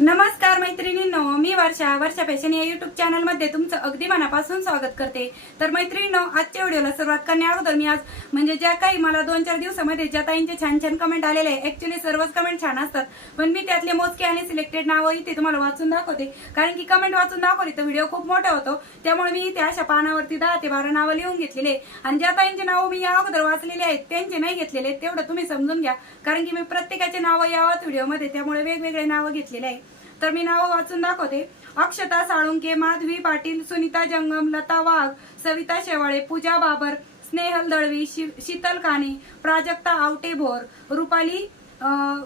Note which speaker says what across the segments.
Speaker 1: नमस्कार मैत्रिणींनो मी वर्षा. वर्षा फॅशन या युट्यूब चॅनलमध्ये तुमचं अगदी मनापासून स्वागत करते. तर मैत्रिणींनो आजच्या व्हिडिओला सुरुवात करण्या अगोदर मी आज म्हणजे ज्या काही मला दोन चार दिवसामध्ये ज्या ताईंचे छान छान कमेंट आलेले आहे ऍक्च्युली सर्वच कमेंट छान असतात. पण मी त्यातले मोजके आणि सिलेक्टेड नावं इथे तुम्हाला वाचून दाखवते. कारण की कमेंट वाचून दाखवली तर व्हिडिओ खूप मोठा होतो. त्यामुळे मी इथे अशा पानावरती दहा ते बारा नावं लिहून घेतलेले आहे. आणि ज्या ताईंचे नावं मी या अगोदर वाचलेले आहेत त्यांचे नाही घेतलेले तेवढं तुम्ही समजून घ्या. कारण की मी प्रत्येकाचे नावं यावत व्हिडिओमध्ये त्यामुळे वेगवेगळे नावं घेतलेले आहे. तर मी नावं वाचून दाखवते. अक्षता साळुंके माधवी पाटील सुनीता जंगम लता वाघ सविता शेवाळे पूजा बाबर स्नेहल दळवी शि- शीतल काने प्राजक्ता आवटे भोर रुपाली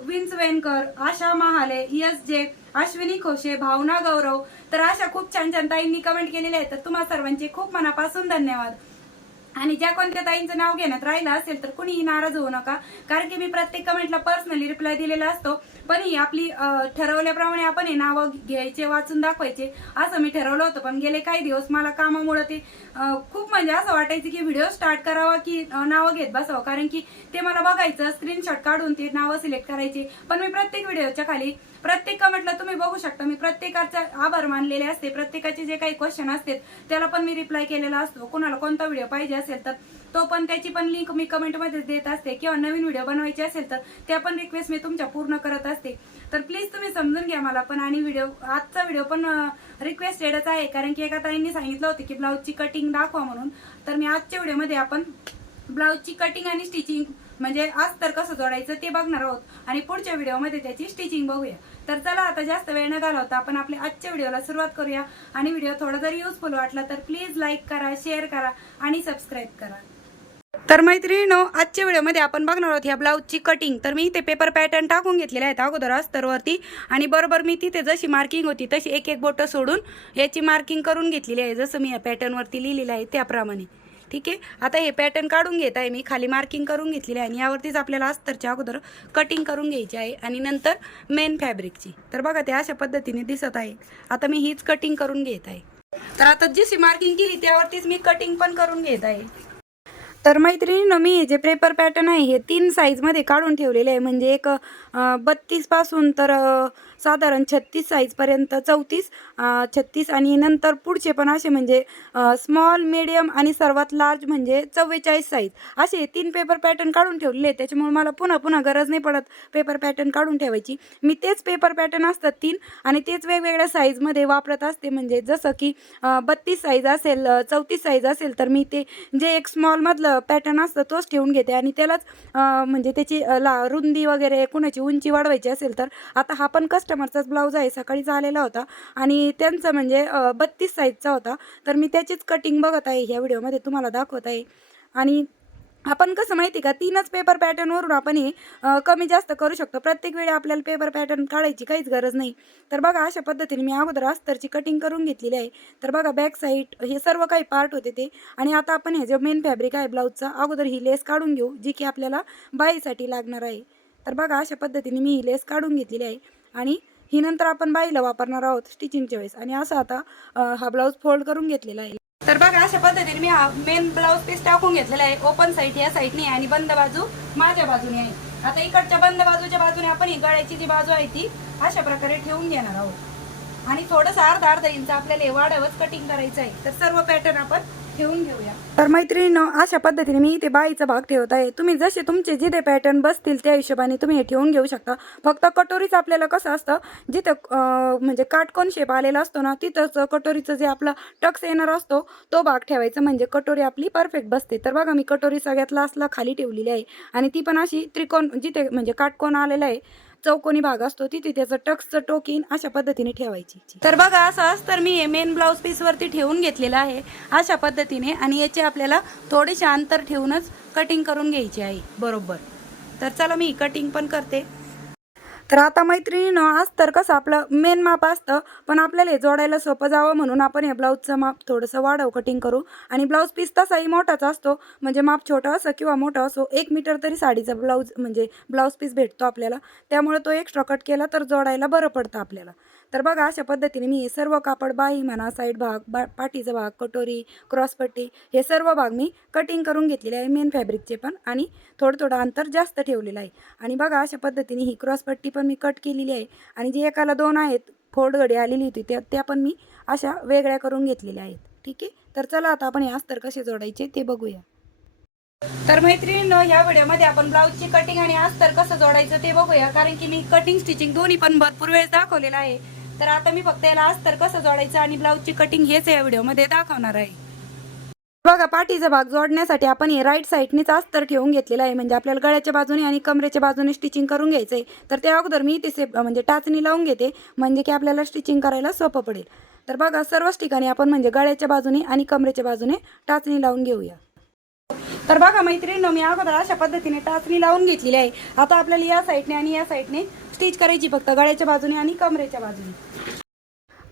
Speaker 1: विंचवेनकर आशा महाले यस जे अश्विनी खोशे भावना गौरव. तर अशा खूप छान छान ताईंनी कमेंट केलेल्या आहेत. तर तुम्हा सर्वांचे खूप मनापासून धन्यवाद. आणि ज्या कोणत्या ताईंचं नाव घेण्यात राहिलं असेल तर कुणीही नाराज होऊ नका. कारण की मी प्रत्येक कमेंटला पर्सनली रिप्लाय दिलेला असतो. पण ही आपली ठरवल्याप्रमाणे आपण हे नावं घ्यायचे वाचून दाखवायचे. असं मी ठरवलं होतं. पण गेले काही दिवस मला कामामुळे ते खूप म्हणजे असं वाटायचं की व्हिडिओ स्टार्ट करावा की नावं घेत बसावं. कारण की ते मला बघायचं स्क्रीनशॉट काढून ते नावं सिलेक्ट करायचे. पण मी प्रत्येक व्हिडिओच्या खाली प्रत्येक कमेंटला तुम्ही बघू शकता. मी प्रत्येकाचा आभार मानलेले असते. प्रत्येकाचे जे काही क्वेश्चन असतात त्याला पण मी रिप्लाय केलेला असतो. कोणाला कोणता व्हिडिओ पाहिजे असेल तर तो पण त्याची पण लिंक मी कमेंटमध्ये देत असते. किंवा नवीन व्हिडिओ बनवायचे असेल तर त्या पण रिक्वेस्ट मी तुमच्या पूर्ण करत असते. तर प्लीज तुम्ही समजून घ्या मला पण. आणि व्हिडिओ आजचा व्हिडिओ पण रिक्वेस्टेडच आहे कारण की एका ताईंनी सांगितलं होतं की ब्लाऊजची कटिंग दाखवा म्हणून. तर मी आजच्या व्हिडिओमध्ये आपण ब्लाऊजची कटिंग आणि स्टिचिंग म्हणजे आज तर कसं जोडायचं ते बघणार आहोत. आणि पुढच्या व्हिडिओमध्ये त्याची स्टिचिंग बघूया. तर चला आता जास्त वेळ न घालवता आपण आपल्या आजच्या व्हिडिओला सुरुवात करूया. आणि व्हिडिओ थोडा जरी युजफुल वाटला तर प्लीज लाईक करा शेअर करा आणि सबस्क्राईब करा. तर मैत्रिणीनो आजच्या व्हिडिओमध्ये आपण बघणार आहोत ह्या ब्लाऊजची कटिंग तर मी इथे पेपर पॅटर्न टाकून घेतलेले आहेत अगोदर अस्तरवरती. आणि बरोबर मी तिथे जशी मार्किंग होती तशी एक एक बोटं सोडून याची मार्किंग करून घेतलेली आहे. जसं मी या पॅटर्नवरती लिहिलेलं आहे त्याप्रमाणे. ठीक आहे? आता हे पॅटर्न काढून घेत आहे मी. खाली मार्किंग करून घेतलेली आहे. आणि यावरतीच आपल्याला अस्तरच्या अगोदर कटिंग करून घ्यायची आहे. आणि नंतर मेन फॅब्रिकची तर बघा ते अशा पद्धतीने दिसत आहे. आता मी हीच कटिंग करून घेत आहे. तर आता जशी मार्किंग केली त्यावरतीच मी कटिंग पण करून घेत आहे. तर मैत्रिणीनं मी हे जे पेपर पॅटर्न आहे हे तीन साईजमध्ये काढून ठेवलेले आहे. म्हणजे एक बत्तीसपासून तर साधारण छत्तीस साईजपर्यंत चौतीस छत्तीस आणि नंतर पुढचे पण असे म्हणजे स्मॉल मिडियम आणि सर्वात लार्ज म्हणजे चव्वेचाळीस साईज असे तीन पेपर पॅटर्न काढून ठेवलेले त्याच्यामुळे मला पुन्हा पुन्हा गरज नाही पडत पेपर पॅटर्न काढून ठेवायची. मी तेच पेपर पॅटर्न असतात तीन आणि तेच वेगवेगळ्या साईजमध्ये वापरत असते. म्हणजे जसं की बत्तीस साईज असेल चौतीस साईज असेल तर मी ते जे एक स्मॉलमधलं पॅटर्न असतं तोच ठेवून घेते. आणि त्यालाच म्हणजे त्याची ला रुंदी वगैरे कुणाची उंची वाढवायची असेल तर आता हा पण कस्टमरचाच ब्लाऊज आहे सकाळीचा आलेला होता आणि त्यांचं म्हणजे बत्तीस साईजचा होता. तर मी त्याचीच कटिंग बघत आहे ह्या व्हिडिओमध्ये तुम्हाला दाखवत आहे. आणि आपण कसं माहिती का तीनच पेपर पॅटर्नवरून आपण हे कमी जास्त करू शकतो. प्रत्येक वेळी आपल्याला पेपर पॅटर्न काढायची काहीच गरज नाही. तर बघा अशा पद्धतीने मी अगोदर अस्तरची कटिंग करून घेतलेली आहे. तर बघा बॅक साईड हे सर्व काही पार्ट होते ते. आणि आता आपण हे जे मेन फॅब्रिक आहे ब्लाऊजचा अगोदर ही लेस काढून घेऊ जी की आपल्याला बाईसाठी लागणार आहे. तर बघा अशा पद्धतीने मी ही लेस काढून घेतलेली आहे. आणि ही नंतर आपण बाईला वापरणार आहोत स्टिचिंगच्या वेळेस. आणि असं आता हा ब्लाऊज फोल्ड करून घेतलेला आहे. तर बघा अशा पद्धतीने मी हा मेन ब्लाऊज पीस टाकून घेतलेला आहे. ओपन साईड या साईडने आणि बंद बाजू माझ्या बाजूने आहे. आता इकडच्या बंद बाजूच्या बाजूने आपण ही गळ्याची जी बाजू आहे ती अशा प्रकारे ठेवून घेणार आहोत. आणि थोडंसं अर्धा अर्धा इंच आपल्याला वाढवत कटिंग करायचं आहे. तर सर्व पॅटर्न आपण ठेवून घेऊया. तर मैत्रिणीनं अशा पद्धतीने मी इथे बाईचा भाग ठेवत आहे. तुम्ही जसे तुमचे जिथे पॅटर्न बसतील त्या हिशोबाने तुम्ही हे ठेवून घेऊ शकता. फक्त कटोरीचं आपल्याला कसं असतं जिथं म्हणजे काटकोन शेप आलेला असतो ना तिथंच कटोरीचं जे आपला टक्स येणार असतो तो भाग ठेवायचा. म्हणजे कटोरी आपली परफेक्ट बसते. तर बघा मी कटोरी सगळ्यात लास्टला खाली ठेवलेली आहे. आणि ती पण अशी त्रिकोण जिथे म्हणजे काटकोन आलेला आहे चौकोनी भाग असतो तिथे त्याचं टक्सचं टोकीन अशा पद्धतीने ठेवायची तर बघा असं असं तर मी मेन ब्लाऊज पीसवरती ठेवून घेतलेलं आहे. अशा पद्धतीने आणि याचे आपल्याला थोडेसे अंतर ठेवूनच कटिंग करून घ्यायची आहे. बरोबर. तर चला मी कटिंग पण करते. तर आता मैत्रिणीनं आज तर कसं आपलं मेन माप असतं पण आपल्याला हे जोडायला सोपं जावं म्हणून आपण हे ब्लाऊजचं माप थोडंसं वाढव कटिंग करू. आणि ब्लाऊज पीस तसाही मोठाच असतो म्हणजे माप छोटा असो किंवा मोठा असो एक मीटर तरी साडीचा ब्लाऊज म्हणजे ब्लाऊज पीस भेटतो आपल्याला. त्यामुळे तो एक्स्ट्रा कट केला तर जोडायला बरं पडतं आपल्याला. तर बघा अशा पद्धतीने मी हे सर्व कापड बाही म्हणा साईड भाग बा पाठीचा भाग कटोरी क्रॉसपट्टी हे सर्व भाग मी कटिंग करून घेतलेले आहे मेन फॅब्रिकचे पण आणि थोडं थोडं अंतर जास्त ठेवलेलं आहे. आणि बघा अशा पद्धतीने ही क्रॉसपट्टी पण मी कट केलेली आहे आणि जी एकाला दोन आहेत फोडगडी आलेली होती त्या त्या पण मी अशा वेगळ्या करून घेतलेल्या आहेत. ठीक आहे? तर चला आता आपण हे अस्तर कसे जोडायचे ते बघूया. तर मैत्रिणींनो ह्या व्हिडिओमध्ये आपण ब्लाऊजची कटिंग आणि अस्तर कसं जोडायचं ते बघूया कारण की मी कटिंग स्टिचिंग दोन्ही पण भरपूर वेळेस दाखवलेलं आहे. तर आता मी फक्त याला अस्तर कसं जोडायचं आणि ब्लाऊजची कटिंग हेच या व्हिडिओमध्ये दाखवणार आहे. बघा पाठीचा भाग जोडण्यासाठी आपण हे राईट साईडनेच अस्तर ठेवून घेतलेलं आहे. म्हणजे आपल्याला गळ्याच्या बाजूने आणि कमरेच्या बाजूने स्टिचिंग करून घ्यायचं आहे तर त्या अगोदर मी इथे म्हणजे टाचणी लावून घेते. म्हणजे की आपल्याला स्टिचिंग करायला सोपं पडेल. तर बघा सर्वच ठिकाणी आपण म्हणजे गळ्याच्या बाजूने आणि कमरेच्या बाजूने टाचणी लावून घेऊया. तर बघा मैत्रिणी मी अगोदर अशा पद्धतीने टाचणी लावून घेतलेली आहे. आता आपल्याला या साईडने आणि या साईडने स्टिच करायची फक्त गळ्याच्या बाजूने आणि कमरेच्या बाजूने.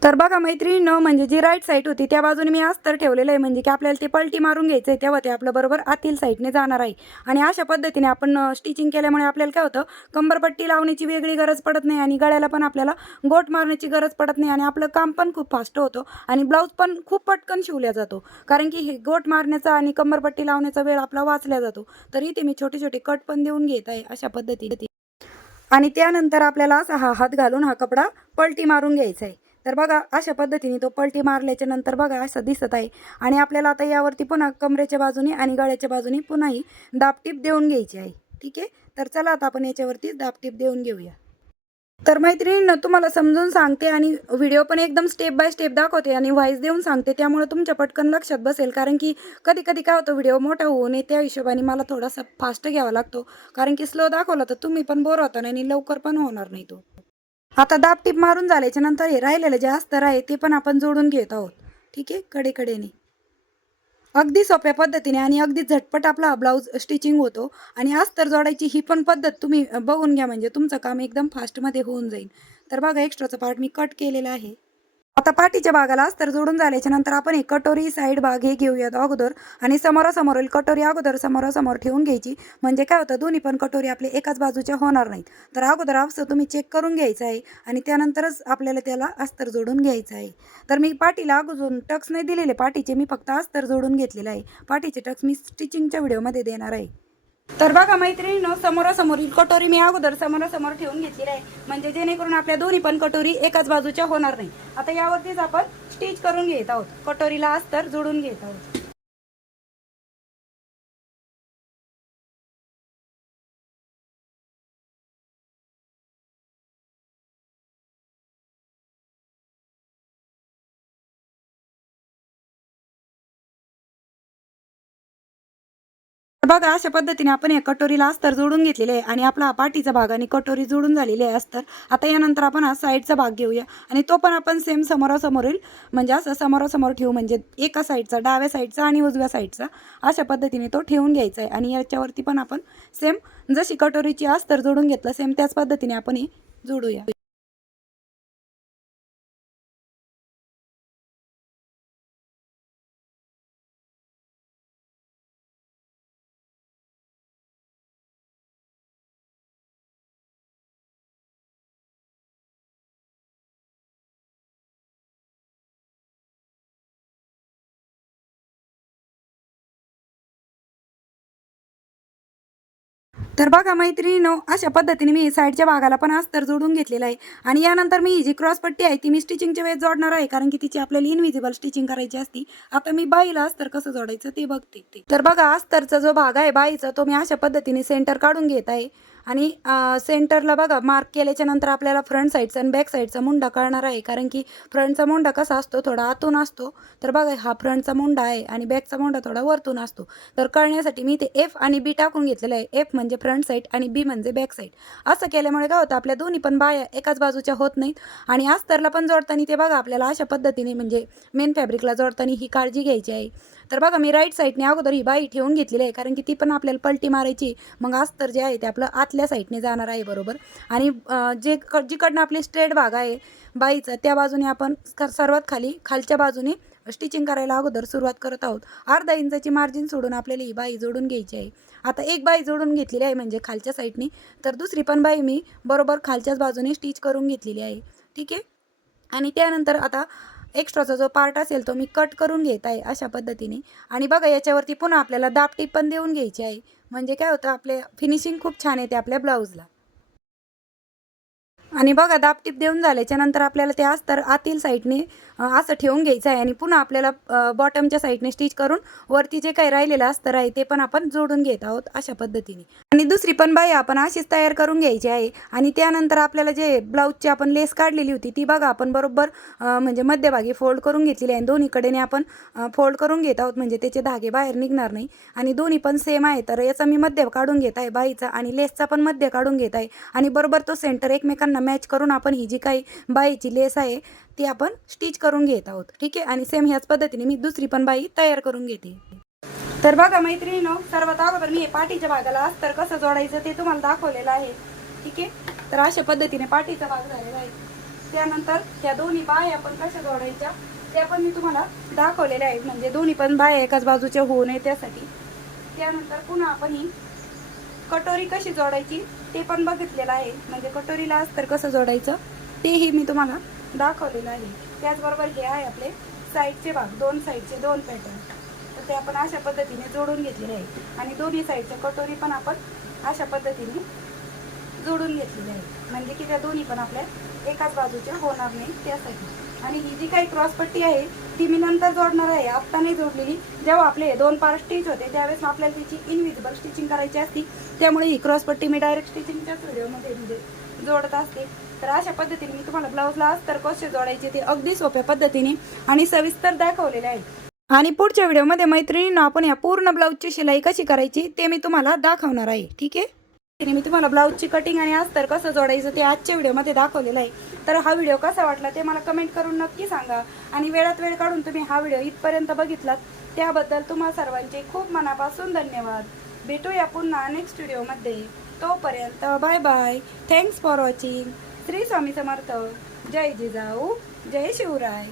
Speaker 1: तर बघा मैत्रिणीनं म्हणजे जी राईट साईड होती त्या बाजूने मी अस्तर ठेवलेलं आहे. म्हणजे की आपल्याला ते पलटी मारून घ्यायचं आहे तेव्हा ते आपलं बरोबर आतील साईडने जाणार आहे. आणि अशा पद्धतीने आपण स्टिचिंग केल्यामुळे आपल्याला काय होतं कंबरपट्टी लावण्याची वेगळी गरज पडत नाही आणि गळ्याला पण आपल्याला गोट मारण्याची गरज पडत नाही आणि आपलं काम पण खूप फास्ट होतं आणि ब्लाऊज पण खूप पटकन शिवल्या जातो. कारण की हे गोट मारण्याचा आणि कंबरपट्टी लावण्याचा वेळ आपला वाचला जातो. तर इथे मी छोटे छोटे कट पण देऊन घेत आहे अशा पद्धतीने. आणि त्यानंतर आपल्याला असा हा हात घालून हा कपडा पलटी मारून घ्यायचा आहे तर बघा अशा पद्धतीने तो पलटी मारल्याच्या नंतर बघा असं दिसत आहे. आणि आपल्याला आता यावरती पुन्हा कमरेच्या बाजूने आणि गळ्याच्या बाजूने पुन्हाही दाबटीप देऊन घ्यायची आहे. ठीक आहे? तर चला आता आपण याच्यावरती दाबटीप देऊन घेऊया. तर मैत्रिणीनं तुम्हाला समजून सांगते आणि व्हिडिओ पण एकदम स्टेप बाय स्टेप दाखवते आणि व्हॉइस देऊन सांगते. त्यामुळे तुमच्या पटकन लक्षात बसेल. कारण की कधी कधी काय होतं व्हिडिओ मोठा होऊ नये त्या हिशोबाने मला थोडासा फास्ट घ्यावा लागतो. कारण की स्लो दाखवला तर तुम्ही पण बोर होता नाही आणि लवकर पण होणार नाही तो. आता दाब टीप मारून झाल्याच्यानंतर हे राहिलेलं जे अस्तर आहे ते पण आपण जोडून घेत आहोत. ठीक आहे? कडेकडेने. अगदी सोप्या पद्धतीने आणि अगदी झटपट आपला ब्लाऊज स्टिचिंग होतो. आणि अस्तर जोडायची ही पण पद्धत तुम्ही बघून घ्या. म्हणजे तुमचं काम एकदम फास्टमध्ये होऊन जाईल. तर बघा एक्स्ट्राचं पार्ट मी कट केलेला आहे. आता पाठीच्या भागाला अस्तर जोडून झाल्याच्यानंतर आपण एक कटोरी साईड भाग हे घेऊयात अगोदर. आणि समोरासमोरील कटोरी अगोदर समोरासमोर ठेवून घ्यायची. म्हणजे काय होतं? दोन्ही पण कटोरी आपले एकाच बाजूच्या होणार नाहीत. तर अगोदर असं तुम्ही चेक करून घ्यायचं आहे. आणि त्यानंतरच आपल्याला त्याला अस्तर जोडून घ्यायचं आहे. तर मी पाठीला अगोदर टक्स नाही दिलेले. पाठीचे मी फक्त अस्तर जोडून घेतलेलं आहे. पाठीचे टक्स मी स्टिचिंगच्या व्हिडिओमध्ये देणार आहे. तर बघा मैत्रिणीनं समोरासमोरील कटोरी मी अगोदर समोरासमोर ठेवून घेतलेली आहे. म्हणजे जेणेकरून आपल्या दोन्ही पण कटोरी एकाच बाजूच्या होणार नाही. आता यावरतीच आपण स्टिच करून घेत आहोत. कटोरीला अस्तर जोडून घेत आहोत. बघा अशा पद्धतीने आपण या कटोरीला अस्तर जोडून घेतलेले आहे आणि आपला हा पाठीचा भाग आणि कटोरी जोडून झालेली आहे अस्तर. आता यानंतर आपण हा साईडचा भाग घेऊया आणि तो पण आपण सेम समोरासमोरील म्हणजे असं समोरासमोर ठेवू म्हणजे एका साईडचा डाव्या साईडचा आणि उजव्या साईडचा. अशा पद्धतीने तो ठेवून घ्यायचा आहे आणि याच्यावरती पण आपण सेम जशी कटोरीची अस्तर जोडून घेतलं सेम त्याच पद्धतीने आपण हे जोडूया. तर बघा मैत्रिणीनो अशा पद्धतीने मी साईडच्या भागाला पण अस्तर जोडून घेतलेलं आहे. आणि यानंतर मी ही जी क्रॉस पट्टी आहे ती मी स्टिचिंगच्या वेळेस जोडणार आहे कारण की तिची आपल्याला इनविजिबल स्टिचिंग करायची असती. आता मी बाईला अस्तर कसं जोडायचं ते बघते. ते तर बघा अस्तरचा जो भाग आहे बाईचा तो मी अशा पद्धतीने सेंटर काढून घेत आहे. आणि सेंटरला बघा मार्क केल्याच्यानंतर आपल्याला फ्रंट साईडचा आणि बॅक साईडचा मुंडा कळणार आहे. कारण की फ्रंटचा मुंडा कसा असतो थोडा आतून असतो. तर बघा हा फ्रंटचा मुंडा आहे आणि बॅकचा मुंडा थोडा वरतून असतो. तर कळण्यासाठी मी ते एफ आणि बी टाकून घेतलेलं आहे. एफ म्हणजे फ्रंट साईड आणि बी म्हणजे बॅक साईड असं केल्यामुळे काय होतं आपल्या दोन्ही पण बाया एकाच बाजूच्या होत नाहीत. आणि अस्तरला पण जोडताना ते बघा आपल्याला अशा पद्धतीने म्हणजे मेन फॅब्रिकला जोडताना ही काळजी घ्यायची आहे. तर बघा मी राईट साईडने अगोदर ही बाई ठेवून घेतलेली आहे कारण की ती पण आपल्याला पलटी मारायची. मग अस्तर जे आहे ते आपलं आतल्या साईडने जाणार आहे बरोबर? आणि जे क जिकडनं आपली स्ट्रेट भाग आहे बाईचा त्या बाजूने आपण सर्वात खाली खालच्या बाजूने स्टिचिंग करायला अगोदर सुरुवात करत आहोत. अर्धा इंचाची मार्जिन सोडून आपल्याला ही बाई जोडून घ्यायची आहे. आता एक बाई जोडून घेतलेली आहे म्हणजे खालच्या साईडने तर दुसरी पण बाई मी बरोबर खालच्याच बाजूने स्टिच करून घेतलेली आहे. ठीक आहे? आणि त्यानंतर आता एक्स्ट्राचा जो पार्ट असेल तो मी कट करून घेत आहे अशा पद्धतीने. आणि बघा याच्यावरती पुन्हा आपल्याला दापटीप पण देऊन घ्यायची आहे. म्हणजे काय होतं आपले फिनिशिंग खूप छान येते आपल्या ब्लाऊजला आणि बघा दाबटीप देऊन झाल्याच्यानंतर आपल्याला ते अस्तर आतील साईडने असं ठेवून घ्यायचं आहे आणि पुन्हा आपल्याला बॉटमच्या साईडने स्टिच करून वरती जे काही राहिलेलं अस्तर आहे ते पण आपण जोडून घेत आहोत अशा पद्धतीने. आणि दुसरी पण बाई आपण अशीच तयार करून घ्यायची आहे आणि त्यानंतर आपल्याला जे ब्लाऊजची आपण लेस काढलेली होती ती बघा आपण बरोबर म्हणजे मध्यभागी फोल्ड करून घेतलेली आहे. आणि दोन्ही कडेने आपण फोल्ड करून घेत आहोत म्हणजे त्याचे धागे बाहेर निघणार नाही आणि दोन्ही पण सेम आहे. तर याचा मी मध्य काढून घेत आहे बाईचा आणि लेसचा पण मध्य काढून घेत आहे. आणि बरोबर तो सेंटर एकमेकांना मॅच करून आपण ही जी काही बाईची लेस आहे ती आपण स्टिच करून घेत आहोत. ठीक आहे? आणि सेम ह्याच पद्धतीने मी दुसरी पण बाई तयार करून घेते. तर बघा मैत्रिणीनो सर्वात अगोदर मी पाठीच्या भागाला अस्तर कसं जोडायचं ते तुम्हाला दाखवलेलं आहे. ठीक आहे? तर अशा पद्धतीने पाठीचा भाग झालेला आहे. त्यानंतर ह्या दोन्ही बाय आपण कशा जोडायच्या त्या पण मी तुम्हाला दाखवलेल्या आहेत. म्हणजे दोन्ही पण बाय एकाच बाजूच्या होऊ नये त्यासाठी. त्यानंतर पुन्हा आपण ही कटोरी कशी जोडायची ते पण बघितलेलं आहे. म्हणजे कटोरीला अस्तर कसं जोडायचं तेही मी तुम्हाला दाखवलेलं आहे. त्याचबरोबर हे आहे आपले साईडचे भाग दोन साईडचे दोन पॅटर्न तर ते आपण अशा पद्धतीने जोडून घेतलेले आहे. आणि दोन्ही साईडच्या कटोरी पण आपण अशा पद्धतीने जोडून घेतलेली आहे. म्हणजे की त्या दोन्ही पण आपल्या एकाच बाजूच्या होणार नाही त्यासाठी. आणि ही जी काही क्रॉसपट्टी आहे ती मी नंतर जोडणार आहे. आत्ता नाही जोडलेली. जेव्हा आपले दोन पार स्टिच होते त्यावेळेस आपल्याला तिची इनविजिबल स्टिचिंग करायची असती. त्यामुळे ही क्रॉसपट्टी मी डायरेक्ट स्टिचिंगच्याच व्हिडिओमध्ये म्हणजे जोडत असते. तर अशा पद्धतीने मी तुम्हाला ब्लाऊजला अस्तर कसे जोडायचे ते अगदी सोप्या पद्धतीने आणि सविस्तर दाखवलेले आहे. आणि पुढच्या व्हिडिओमध्ये मैत्रिणींना आपण या पूर्ण ब्लाऊजची शिलाई कशी करायची ते मी तुम्हाला दाखवणार आहे. ठीक आहे? मी तुम्हाला ब्लाऊजची कटिंग आणि अस्तर कसं जोडायचं ते आजच्या व्हिडिओमध्ये दाखवलेलं आहे. तर हा व्हिडिओ कसा वाटला ते मला कमेंट करून नक्की सांगा. आणि वेळात वेळ काढून तुम्ही हा व्हिडिओ इथपर्यंत बघितलात त्याबद्दल तुम्हा सर्वांचे खूप मनापासून धन्यवाद. भेटूया पुन्हा नेक्स्ट व्हिडिओमध्ये तोपर्यंत bye bye thanks for watching Shri Swami Samarth. जय जिजाऊ जय शिवराय.